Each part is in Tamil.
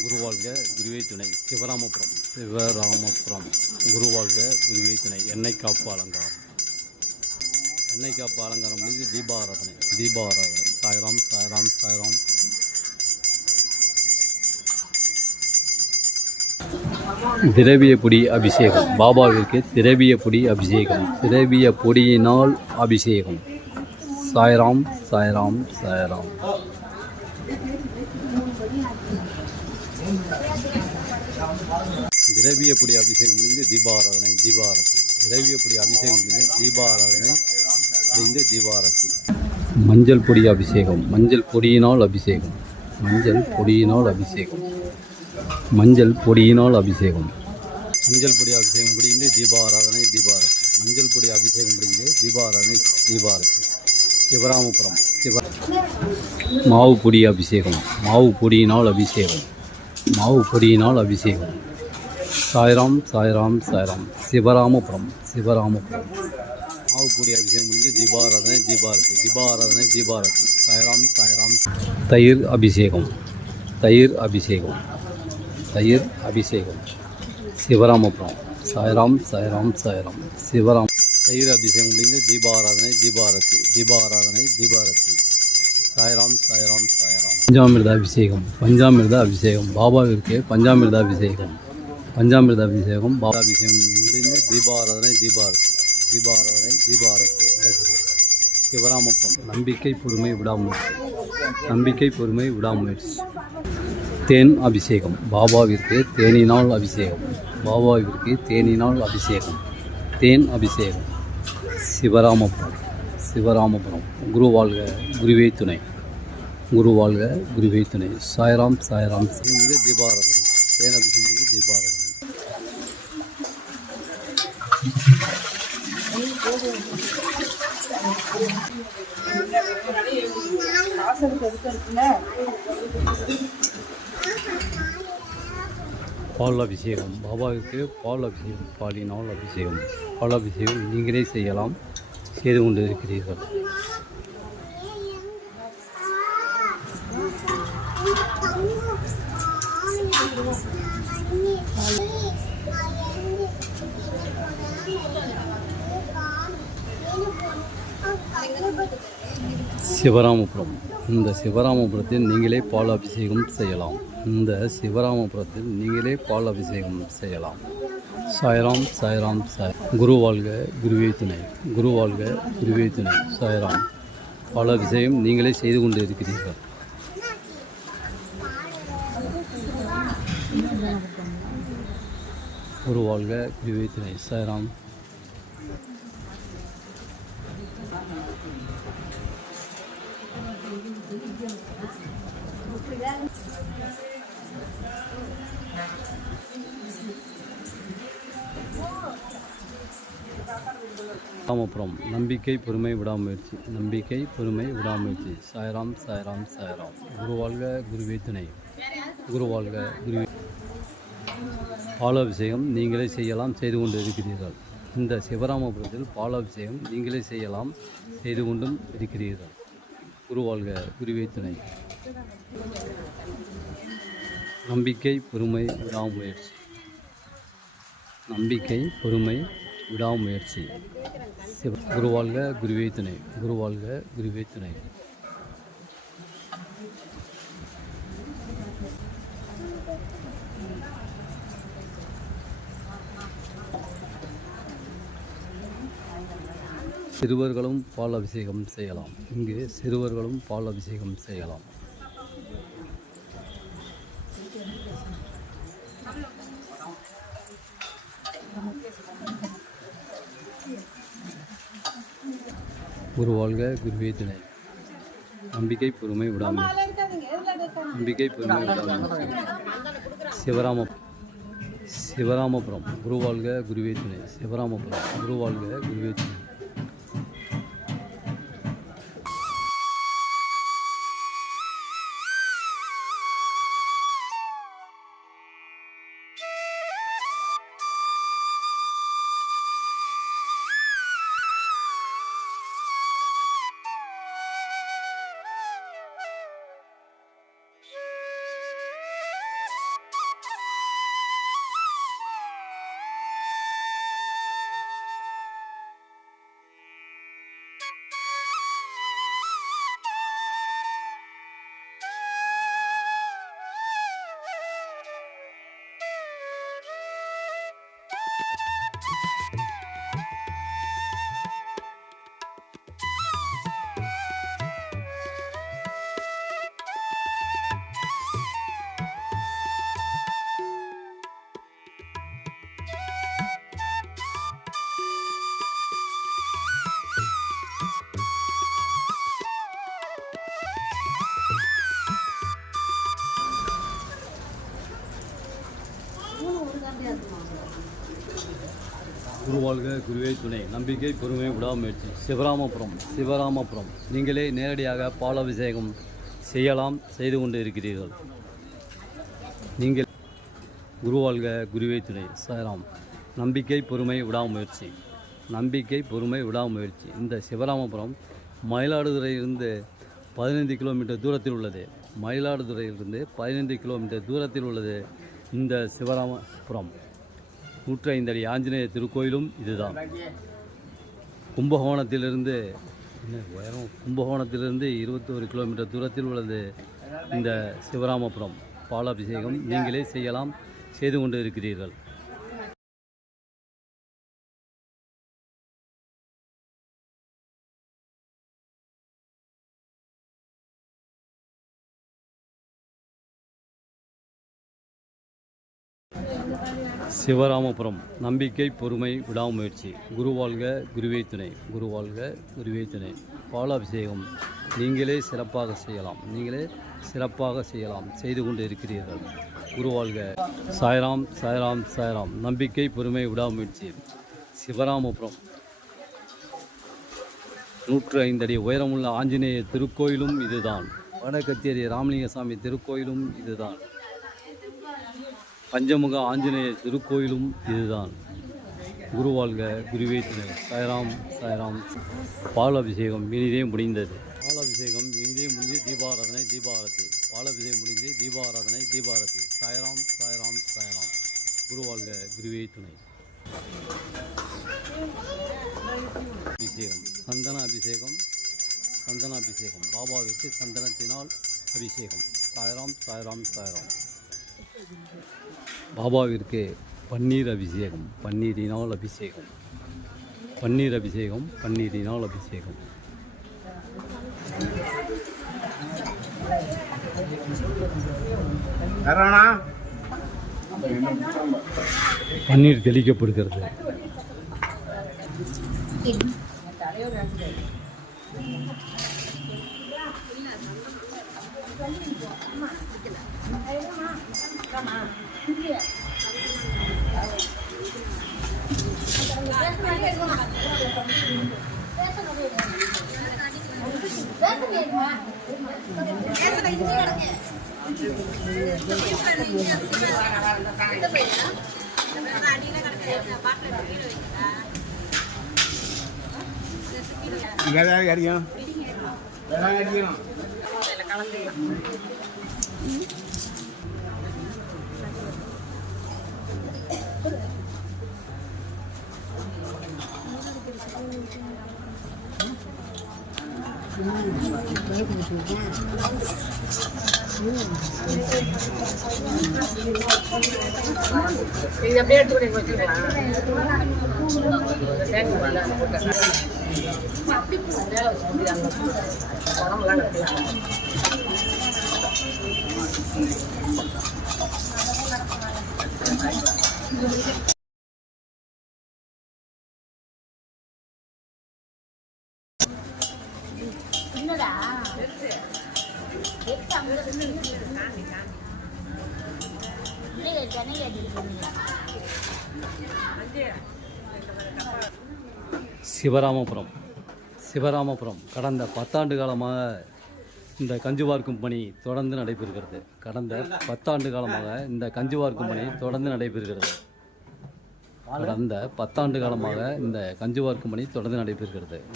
குருவாழ்க குருவே துணை. சிவராமபுரம் குருவாழ்க குருவே துணை. எண்ணெய் காப்பு அலங்காரம். எண்ணெய் காப்பு அலங்காரம் முடிஞ்சு தீபாராதனை. சாய்ராம் சாய்ராம் சாய்ராம். திரவிய பொடி அபிஷேகம். பாபாவிற்கு திரவிய பொடி அபிஷேகம். திரவிய பொடியினால் அபிஷேகம். சாய்ராம் சாய்ராம் சாய்ராம். திரவிய பொடி அபிஷேகம் முடிந்து தீபாராதனை தீபாரத்தி. திரவிய பொடி அபிஷேகம் முடிந்து தீபாராதனை முடிந்து தீபாரத்தி. மஞ்சள் பொடி அபிஷேகம். மஞ்சள் பொடியினால் அபிஷேகம். மஞ்சள் பொடியினால் அபிஷேகம். மஞ்சள் பொடியினால் அபிஷேகம். மஞ்சள் பொடி அபிஷேகம் முடிந்து தீபாராதனை தீபாரத்தி. மஞ்சள் பொடி அபிஷேகம் முடிந்து தீபாராதனை தீபாரத்தி. சிவராமபுரம் மாவு பொடி அபிஷேகம். மாவு பொடியினால் அபிஷேகம். மாவு பொடியினால் அபிஷேகம். சாய்ராம் சாய்ராம் சாய்ராம். சிவராமபுரம் மாவு பொடி அபிஷேகம் முடிந்து தீபாராதனை தீபாரத்தி. தீபாராதனை தீபாரத்தி. சாய்ராம் சாய்ராம். தயிர் அபிஷேகம். தயிர் அபிஷேகம். தயிர் அபிஷேகம். சிவராமபுரம். சாய்ராம் சாய்ராம் சாய்ராம். சிவராம். தயிர் அபிஷேகம் முடிந்து தீபாராதனை தீபாரத்தி. தீபாராதனை தீபாரத்தி. சாய்ராம் சாய்ராம் சாய்ராம். பஞ்சாமிர்த அபிஷேகம். பஞ்சாமிர்த அபிஷேகம். பாபாவிற்கு பஞ்சாமிர்த அபிஷேகம். பஞ்சாமிர்த அபிஷேகம். பாபா அபிஷேகம் முடிந்து தீபாராதனை தீபாரத்தி. தீபாராதனை தீபாரத்தி நடைபெறும். சிவராமபுரம் நம்பிக்கை பொறுமை விடாமுயற்சி. நம்பிக்கை பொறுமை விடாமுயற்சி. தேன் அபிஷேகம். பாபாவிற்கு தேனினால் அபிஷேகம். பாபாவிற்கு தேனினால் அபிஷேகம். தேன் அபிஷேகம். சிவராமபுரம் குருவாழ்க குருவே துணை. குருவாழ்க குருவே துணை. சாய்ராம் சாய்ராம். தீபாராதனை. தேன் அபிஷேகம் தீபாராதனை. பால் அபிஷேகம். பாபாவிற்கு பால் அபிஷேகம். பாலினால் அபிஷேகம். பால் அபிஷேகம் நீங்களே செய்யலாம், செய்து கொண்டு இருக்கிறீர்கள். சிவராமபுரம். இந்த சிவராமபுரத்தில் நீங்களே பால் அபிஷேகம் செய்யலாம். இந்த சிவராமபுரத்தில் நீங்களே பால் அபிஷேகம் செய்யலாம். சாய்ராம் சாய்ராம் சாய். குருவாழ்க குருவே துணை. குருவாழ்க குருவே துணை. சாய்ராம். பால் அபிஷேகம் நீங்களே செய்து கொண்டு இருக்கிறீர்கள். குருவாழ்க குருவே துணை. சாய்ராம். ராமபுரம் நம்பிக்கை பொறுமை விடாமுயற்சி. நம்பிக்கை பொறுமை விடாமுயற்சி. சாய்ராம் சாய்ராம் சாய்ராம். குருவாழ்க குருவே துணை. குருவாழ்க குருவே. பாலாபிஷேகம் நீங்களே செய்யலாம், செய்து கொண்டு இருக்கிறீர்கள். இந்த சிவராமபுரத்தில் பாலாபிஷேகம் நீங்களே செய்யலாம், செய்து கொண்டும் இருக்கிறீர்கள். குருவாழ்க குருவே துணை. நம்பிக்கை பொறுமை விடாமுயற்சி. நம்பிக்கை பொறுமை விடாமுயற்சி. குருவாழ்க குருவே துணை. குருவாழ்க குருவே துணை. சிறுவர்களும் பால் அபிஷேகம் செய்யலாம். இங்கு சிறுவர்களும் பால் அபிஷேகம் செய்யலாம். குருவாழ்க குருவே துணை. நம்பிக்கை பொறுமை விடாமல். நம்பிக்கை பொறுமை விடாமல். சிவராமபுரம் குருவாழ்க குருவே துணை. சிவராமபுரம் குருவாழ்க குருவே துணை. குரு வாழ்க குருவே துணை. நம்பிக்கை பொறுமை விடாமுயற்சி. சிவராமபுரம் நீங்களே நேரடியாக பாலாபிஷேகம் செய்யலாம், செய்து கொண்டு இருக்கிறீர்கள். நீங்கள் குரு வாழ்க குருவே துணை. சாய்ராம். நம்பிக்கை பொறுமை விடாமுயற்சி. இந்த சிவராமபுரம் மயிலாடுதுறையிலிருந்து 15 கிலோமீட்டர் தூரத்தில் உள்ளது. இந்த சிவராமபுரம் 105 அடி ஆஞ்சநேய திருக்கோயிலும் இதுதான். கும்பகோணத்திலிருந்து 21 கிலோமீட்டர் தூரத்தில் உள்ளது இந்த சிவராமபுரம். பாலாபிஷேகம் நீங்களே செய்யலாம், செய்து கொண்டு இருக்கிறீர்கள். சிவராமபுரம் நம்பிக்கை பொறுமை விடாமுயற்சி. குரு வாழ்க குருவே துணை. பாலாபிஷேகம் நீங்களே சிறப்பாக செய்யலாம், செய்து கொண்டு இருக்கிறீர்கள். குரு வாழ்க. சாய்ராம். நம்பிக்கை பொறுமை விடாமுயற்சி. சிவராமபுரம் 105 அடி உயரமுள்ள ஆஞ்சநேய திருக்கோயிலும் இதுதான். வடகச்சேரி ராமலிங்கசாமி திருக்கோயிலும் இதுதான். பஞ்சமுக ஆஞ்சநேய திருக்கோயிலும் இதுதான். குரு வாழ்க குருவே துணை. சாய்ராம். பாலாபிஷேகம் இனிதே முடிந்தது. தீபாராதனை. பாலாபிஷேகம் முடிந்து தீபாராதனை. சாய்ராம். குரு வாழ்க குருவே துணை. அபிஷேகம் சந்தன அபிஷேகம். பாபாவிற்கு சந்தனத்தினால் அபிஷேகம். சாய்ராம். பாபாவிற்கு பன்னீர் அபிஷேகம். பன்னீரினால் அபிஷேகம். பன்னீர் தெளிக்கப்படுகிறது. இது அப்படியே எடுத்து கூட வச்சுக்கலாம். உடம்புலாம் கட்டலாம். சிவராமபுரம் கடந்த 10 ஆண்டு காலமாக இந்த கஞ்சி வார்க்கும் பணி தொடர்ந்து நடைபெறுகிறது.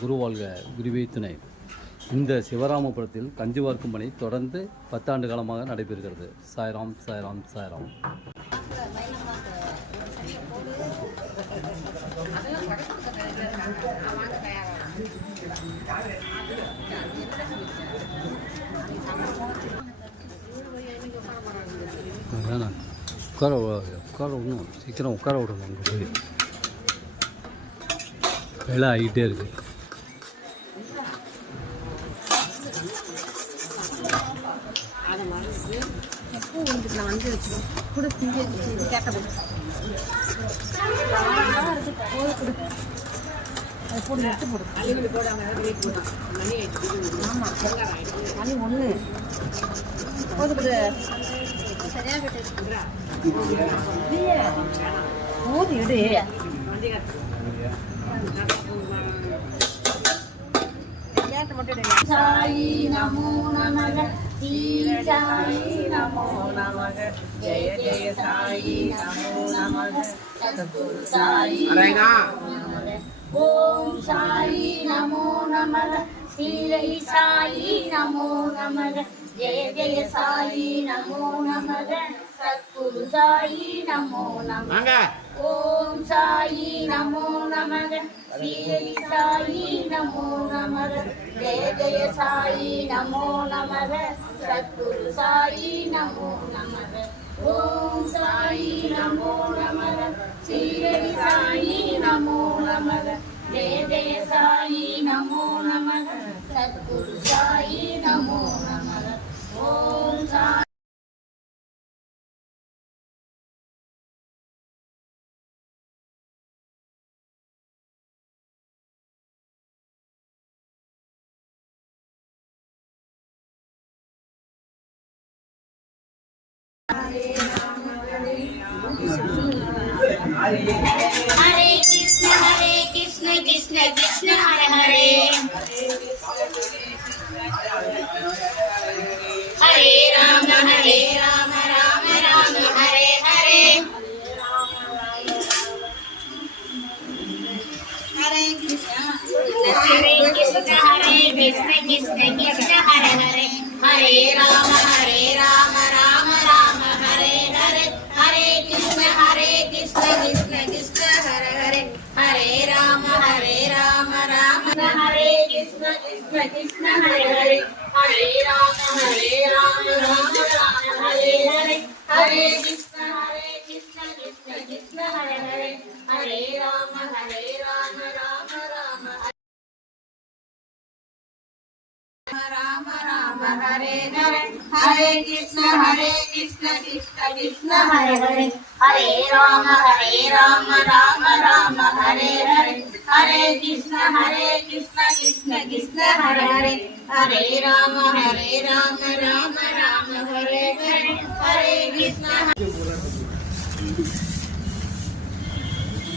குரு வாழ்க குருவே துணை. இந்த சிவராமபுரத்தில் கஞ்சி வார்க்கும் பணி தொடர்ந்து 10 ஆண்டு காலமாக நடைபெறுகிறது. சாய்ராம். உட்கார விடணும், சீக்கிரம் உட்கார விடணும். அங்கே போய் வேலை ஆகிட்டே இருக்கு. சாயி நமோ நமக சாயி நமோ நமக ஜெய ஜெய சாயி நமோ நமக சத்குரு சாயி ஓம் சாயி நமோ நமக ஸ்ரீ சாயி நமோ நமக ஜெய ஜெய சாயி நமோ நமக சத்குரு சாயி நமோ நமக ஓம் சாயி நமோ நமக ஸ்ரீ சாயி நமோ நமக ஜெய ஜெய சாயி நமோ நமக சத்குரு சாயி நமோ நமக ஓம் சாயி நமோ நமக ஸ்ரீ சாயி நமோ நமக ஜெய ஜெய சாயி நமோ நமக சத்குரு சாயி நமோ நமக ஓம் சாயி हरे कृष्ण कृष्ण कृष्ण हरे हरे हरे राम राम राम हरे हरे हरे कृष्ण कृष्ण कृष्ण हरे हरे हरे राम राम राम हरे हरे हरे कृष्ण कृष्ण कृष्ण हरे हरे हरे राम राम हरे कृष्ण कृष्ण हरे हरे हरे राम राम हरे हरे हरे कृष्ण कृष्ण कृष्ण हरे हरे हरे राम राम राम हरे हरे हरे कृष्ण कृष्ण कृष्ण हरे हरे हरे राम राम हरे हरे हरे कृष्ण कृष्ण कृष्ण हरे हरे हरे राम राम हरे हरे हरे कृष्ण